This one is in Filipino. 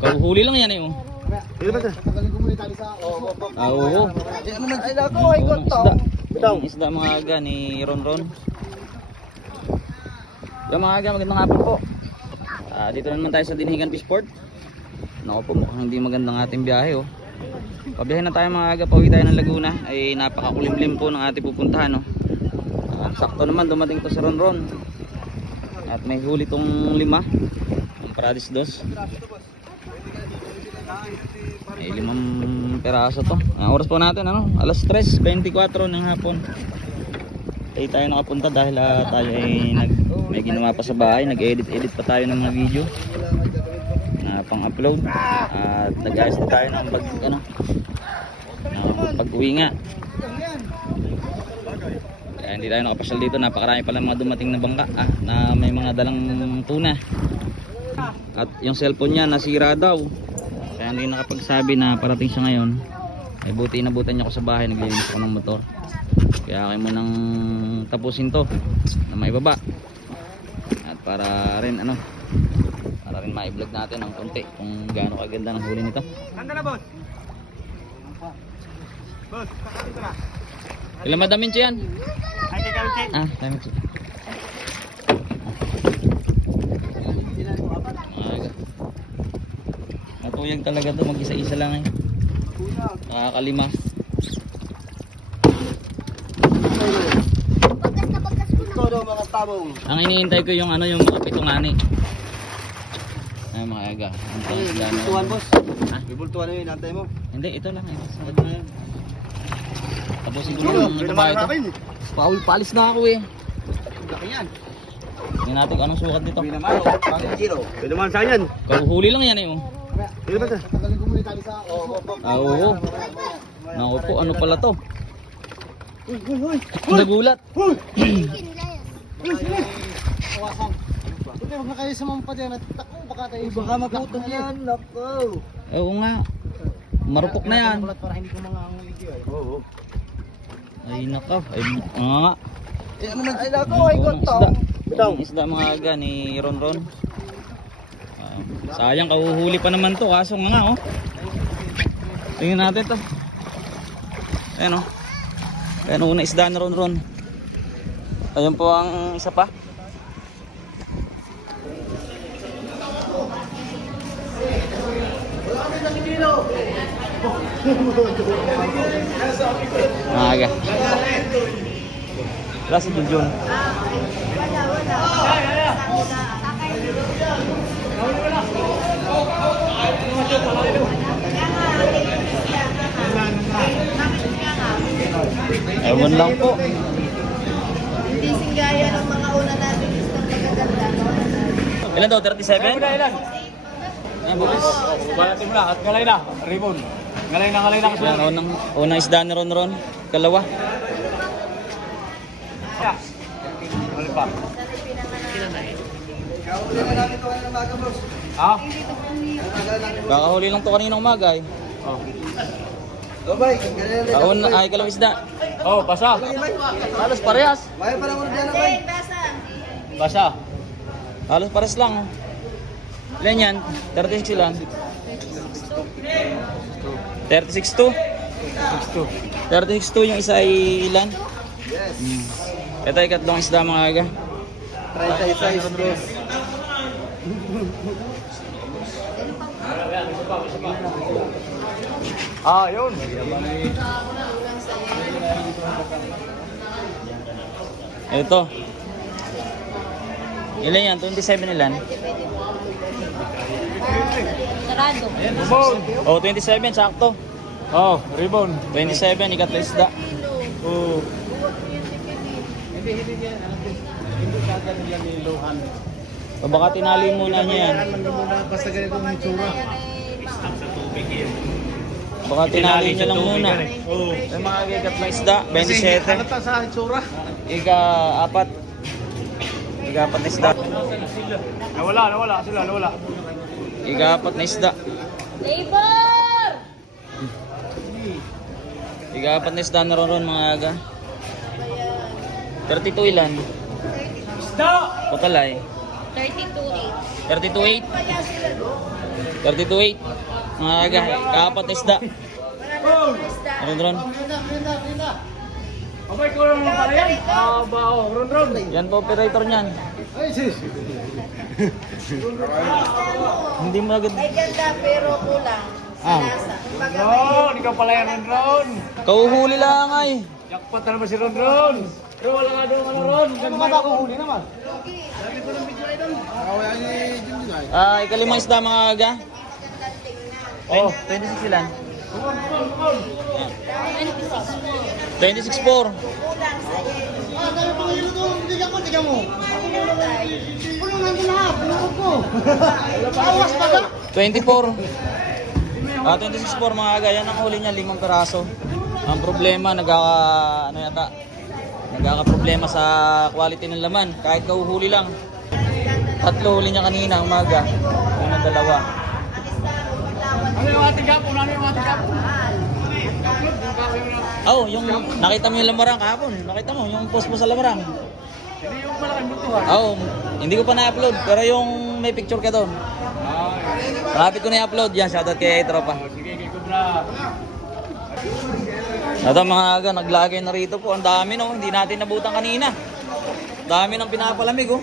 Kauhuli lang yan eh. Oh. Dito ba ito? Oo. Ay, nako, ay gonto. Ang isda mga aga ni Ronron. Yung mga aga, magandang hapon po. Dito na naman tayo sa Dinahican Fishport. Naku po, mukhang hindi magandang ating biyahe oh. Pabiyahe na tayo mga aga, pauwi tayo ng Laguna. Ay napakakulimlim po ng ating pupuntahan oh. Sakto naman dumating to si Ronron. At may huli tong 5. Ang Paradis Dos. May 5 peraso to. Ang oras po natin ano? Alas 3:24 ng hapon. Tayo tayo nakapunta dahil tayo ay may ginawa pa sa bahay. Nag-edit pa tayo ng mga video na pang-upload. At nag-ayos na tayo ng pag-uwi nga. Kaya hindi tayo nakapasyal dito. Napakarami pala mga dumating na bangka na may mga dalang tuna. At yung cellphone niya nasira daw. Kaya hindi nakapagsabi na parating siya ngayon. Ay buti inabutan niya ako sa bahay. Naglilinis ako ng motor. Kaya kayo mo nang tapusin to na maibaba. At para rin ma-vlog natin ng konti kung gaano kaganda ng huli nito. Handa na, boss. Boss, dito na. Ilan madamin siya yan? Ay, kay Kalche. Damin siya. Matuyag talaga to, mag-isa-isa lang eh. Nakakalima. Gusto daw mga tabong. Ang iniintay ko yung yung mga pitungani. Ay mga aga. Bibultuhan, boss. Ha? Bibultuhan na yun, antay mo. Hindi, ito lang. Ito na yan. Tapusin ko lang yung babae ito. Palis na ako eh. Laki yan. Tingnan natin kung anong sukat nito. Naman, pang kilo. Pwede naman sa yan. Kauhuli lang yan eh. Oh. Dito ba ito? Tagalin ko muna tali sa... Oo. Naku po, ano pala to? Uy! Nagulat. Uy! Awasan. Buti huwag na kayo sumampa dyan at tako baka tayo. Baka maputol yan, nako. Oo nga. Marupok na yan. Para hindi ko mga ang video ay. Oo. Ay nako. Ay nga. Ay nako, ay gonto. Ang isda mga aga ni Ronron. Sayang kahuhuli pa naman to kaso nga oh. Tingnan natin to. Ayan oh. Ayan una isda ni Ronron. Ayan po ang isa pa. Aga. Wala si Junjun. Ewan lang po. Hindi singgaya ng mga una natin gusto magaganda. Ilan daw? 37? Ilan? Ayan bukas. Balatin mo na at galay na. Ribbon. Galay na kasi. Ayan, unang isda ni Ronron. Kalawa. Ano pa? Ah? Kakahuli lang to kanina umaga eh. Oh. Ay kalawang isda. Oh, basa. Halos parehas. Basa. Halos parehas lang. Ilan yan? 36 lang. 36-2. 36-2 yung isa ay ilan? Yes. Ito ay katlong isda mga aga. 36 dos. Yun. Ito. Ilan yan? 27 ilan? Sarado. Ribbon. Oh, 27 sakto. Oh, ribbon. 27 ikatlong isda. Oh. Hindi yan. Hindi kagad yan niluhan. O baka tinali muna niya yan. Basta ganito ang itsura. Baka tinali niya lang muna. Oo. Yung mga ikatlong isda, 27. Halata sa itsura. Ika-4 na isda. Nawala sila. Ika-4 na isda. Labor! Ika-4 na isda na ron mga aga. 32 ilan? Isda! Total ay 32.8. 32.8. 32.8. Mga aga, kaapat na isda. Wala na isda. Ano Ron? Abay ko lang pala yan. Aba, oh, ron. Yan po operator niyan. Ay, sis. Hindi mo agad. May ganda pero kulang sa lasa. Kumbaga may Ron, ikaw pala yan, Ron. Kauhuli lang ay. Jackpot na naman si Ron. Ron, wala nga doon, Ron. Ano ka ba huli naman? Ikalimang isda mga aga. Oh, 26 ilan? 26.4. kulang sa iyo. Ah, dahil pang hilo doon. Tiga mo. Puno nandun lahat. Puno ko. Awas pa ka? 24. 26.4 mga aga. Yan ang huli niya, 5 peraso. Ang problema, nagkaka-problema sa quality ng laman. Kahit kauhuli lang. 3 huli niya kanina, umaga. Yung dalawa. Ano yung ating gapon? Oh, yung nakita mo yung lamarang kahapon. Nakita mo yung post mo sa lamarang. Hindi yung malaking butuhan. Oh, hindi ko pa na-upload pero yung may picture ka doon. Malapit ko na i-upload. Yan, shoutout kay tropa. Sige, kay Kubra. Ito mga aga, naglagay na rito po. Ang dami no, hindi natin nabutan kanina. Dami ng pinapalamig oh.